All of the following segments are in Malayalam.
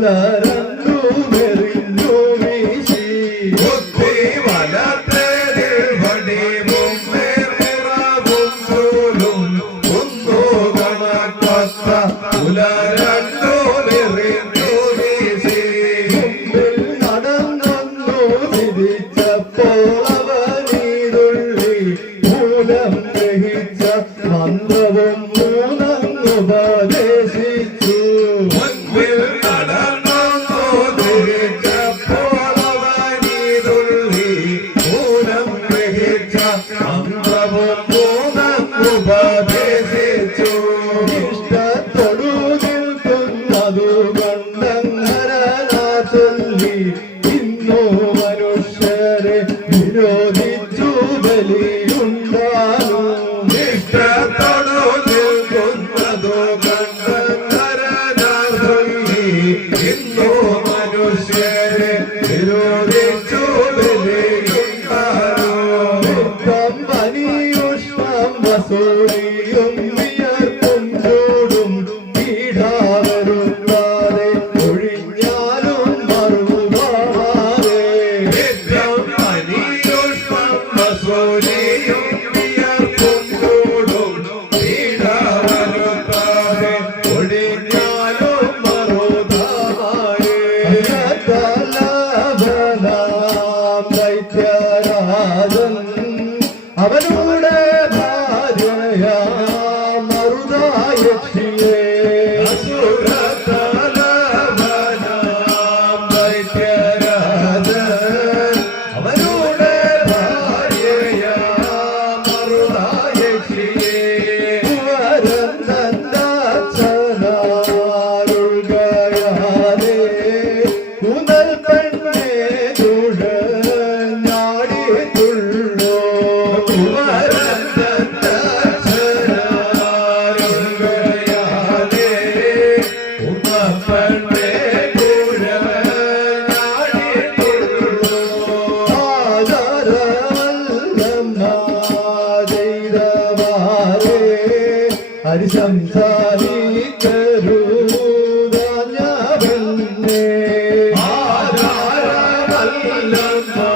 Mevla love, love, love.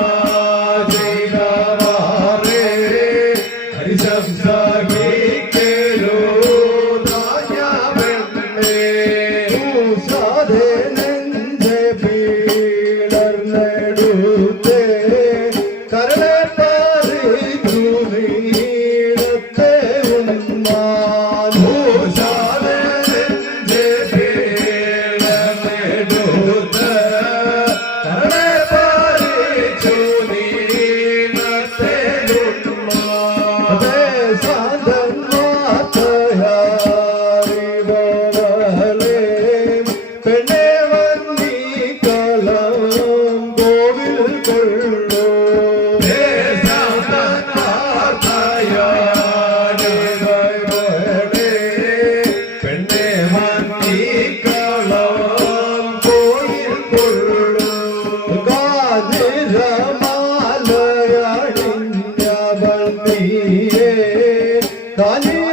Dani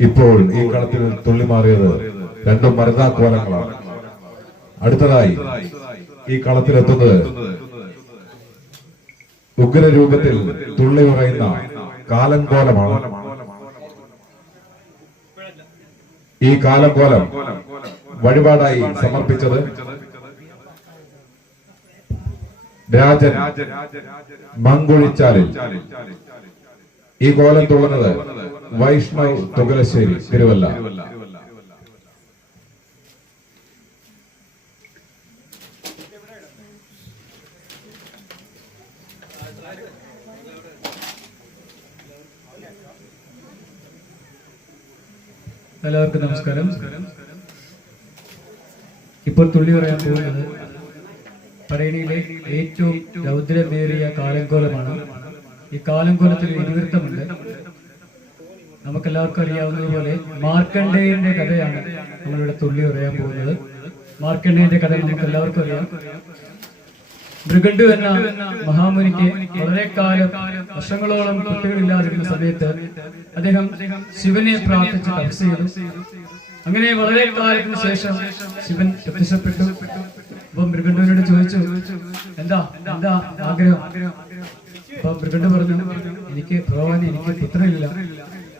ഇപ്പോൾ ഈ കളത്തിൽ തുള്ളിമാറിയത് രണ്ടും മരുന്നാക്കോലങ്ങളാണ് അടുത്തതായി ഈ കളത്തിലെത്തുന്നത് ഉഗ്രരൂപത്തിൽ തുള്ളി പറയുന്ന കാലങ്കോലമാണ്. ഈ കാലംകോലം വഴിപാടായി സമർപ്പിച്ചത് രാജൻ മങ്കുഴിച്ചാലിൽ. ഈ കോലം തുള്ളുന്നത് വൈഷ്ണവ് തുകലശ്ശേരി തിരുവല്ല. എല്ലാവർക്കും നമസ്കാരം. ഇപ്പോൾ തുള്ളി പറയാൻ പോകുന്നത് പടയണിയിലെ ഏറ്റവും രൗദ്രമേറിയ കാലങ്കോലമാണ്. ഈ കാലങ്കോലത്തിൽ ഇതിവൃത്തമുണ്ട്. നമുക്കെല്ലാവർക്കും അറിയാവുന്നതുപോലെ മാർക്കണ്ഡേയന്റെ കഥയാണ് നമ്മളിവിടെ തുള്ളി പറയാൻ പോകുന്നത്. മാർക്കണ്ഡേയന്റെ കഥ നമുക്ക് എല്ലാവർക്കും അറിയാം. മൃഗണ്ടു എന്ന മഹാമുനിക്ക് വളരെ കാലം വർഷങ്ങളോളം കുട്ടികളില്ലാതിരുന്ന സമയത്ത് അദ്ദേഹം ശിവനെ പ്രാർത്ഥിച്ച് തപസ് ചെയ്തു. അങ്ങനെ വളരെ കാലത്തിന് ശേഷം ശിവൻ പ്രത്യക്ഷപ്പെട്ടു. അപ്പൊ മൃഗണ്ടുവിനോട് ചോദിച്ചു എന്താ? എന്താ? ആഗ്രഹം? അപ്പൊ മൃഗണ്ടു പറഞ്ഞു എനിക്ക് ഭഗവാൻ എനിക്ക് പുത്രനില്ല.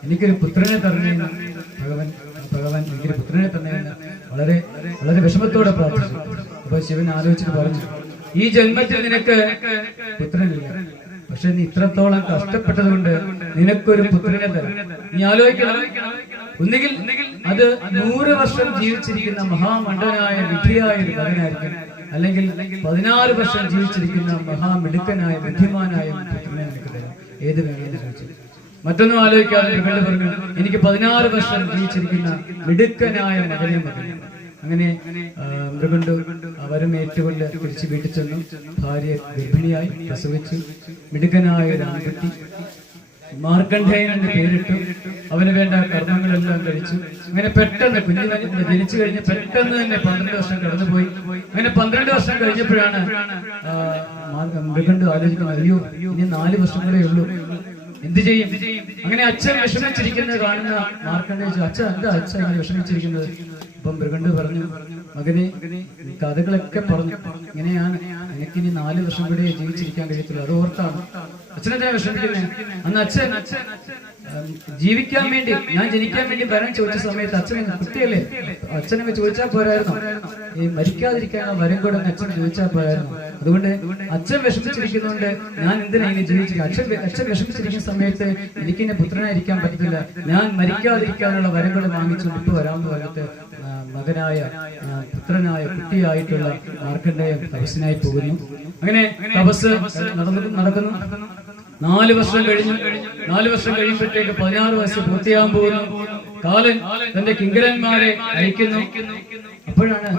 എനിക്കൊരു പുത്രനെ തരണേന്ന്. ഭഗവാൻ ഭഗവാൻ എനിക്കൊരു പുത്രനെ തരണേന്ന് വളരെ വളരെ വിഷമത്തോടെ പ്രാർത്ഥിച്ചു. അപ്പൊ ശിവൻ ആലോചിച്ചിട്ട് പറഞ്ഞു ഈ ജന്മത്തിൽ നിനക്ക് പുത്രനില്ല. പക്ഷെ നീ ഇത്രത്തോളം കഷ്ടപ്പെട്ടത് കൊണ്ട് നിനക്കൊരു പുത്രനെ തരാം. നീ ആലോചിക്കണം. ഒന്നുകിൽ അത് നൂറ് വർഷം ജീവിച്ചിരിക്കുന്ന മഹാമണ്ഡനായ വിധിയായ ഒരു മകനായിരിക്കും. അല്ലെങ്കിൽ പതിനാറ് വർഷം ജീവിച്ചിരിക്കുന്ന മഹാമിടുക്കനായ ബുദ്ധിമാനായ പുത്രനെ നിനക്ക് തരാം. ഏത് വേണമെന്ന് ചോദിച്ചു. മറ്റൊന്നും ആലോചിക്കാതെ പറഞ്ഞു എനിക്ക് പതിനാറ് വർഷം ജീവിച്ചിരിക്കുന്ന മിടുക്കനായ മകനെ മകൻ അങ്ങനെ മൃഗണ്ട് അവരും ഏറ്റുകൊണ്ട് തിരിച്ച് വീട്ടിൽ ചെന്നു. ഭാര്യ ഗർഭിണിയായി പ്രസവിച്ചു. മിടുക്കനായ ഒരു ആൺകുട്ടി മാർക്കണ്ഡേയൻ പേരിട്ടു. അവന് വേണ്ട കർമ്മങ്ങളെല്ലാം കഴിച്ചു. അങ്ങനെ പെട്ടെന്ന് കുഞ്ഞു ജനിച്ചു കഴിഞ്ഞ് പെട്ടെന്ന് തന്നെ പന്ത്രണ്ട് വർഷം കടന്നുപോയി. അങ്ങനെ പന്ത്രണ്ട് വർഷം കഴിഞ്ഞപ്പോഴാണ് മൃഗണ്ട് ആലോചിക്കുന്നത് അയ്യോ ഇനി നാല് വർഷം കൂടെ ഉള്ളൂ. എന്ത് ചെയ്യും? അങ്ങനെ അച്ഛൻ വിഷമിച്ചിരിക്കുന്നത് കാണുന്ന മാർക്കണ്ഡേ അച്ഛൻ എന്താ അച്ഛൻ ഇങ്ങനെ വിഷമിച്ചിരിക്കുന്നത്? ഇപ്പം മൃഗണ്ട് പറഞ്ഞു മകനെ കഥകളൊക്കെ പറഞ്ഞു. ഇങ്ങനെയാണ് എനിക്കിനി നാല് വർഷം കൂടെ ജീവിച്ചിരിക്കാൻ കഴിയത്തില്ല അത് ഓർത്താണ്? അച്ഛനെന്താ വിഷമിക്കുന്നത്? അന്ന് അച്ഛൻ ജീവിക്കാൻ വേണ്ടി ഞാൻ ജനിക്കാൻ വേണ്ടി വരം ചോദിച്ച സമയത്ത് അച്ഛനെ കുട്ടിയല്ലേ അച്ഛനെ ചോദിച്ചാൽ പോരായിരുന്നു? ഈ മരിക്കാതിരിക്കാനുള്ള വരം കൂടെ അച്ഛനെ അച്ഛൻ ചോദിച്ചാൽ പോരായിരുന്നു അതുകൊണ്ട് അച്ഛൻ വിഷമിച്ചിരിക്കുന്നതുകൊണ്ട് ഞാൻ എന്തിനാ ഇനി ജീവിച്ചിരിക്കുക അച്ഛൻ അച്ഛൻ വിഷമിച്ചിരിക്കുന്ന സമയത്ത് എനിക്ക് എന്നെ പുത്രനായിരിക്കാൻ പറ്റത്തില്ല ഞാൻ മരിക്കാതിരിക്കാനുള്ള വരങ്ങൾ വാങ്ങിച്ചു ഇപ്പൊ വരാമെന്ന് പറഞ്ഞിട്ട് മകനായ പുത്രനായ കുട്ടിയായിട്ടുള്ള മാർക്കണ്ഡേയൻ തപസ്സിനായി പോകുന്നു. അങ്ങനെ തപസ് നടന്നു നടക്കുന്നു. നാല് വർഷം കഴിഞ്ഞു. നാല് വർഷം കഴിയുമ്പോഴത്തേക്ക് പതിനാറ് വയസ്സ് പൂർത്തിയാകാൻ പോകുന്നു. കാലൻ തന്റെ കിങ്കരന്മാരെ അയക്കുന്നു. അപ്പോഴാണ്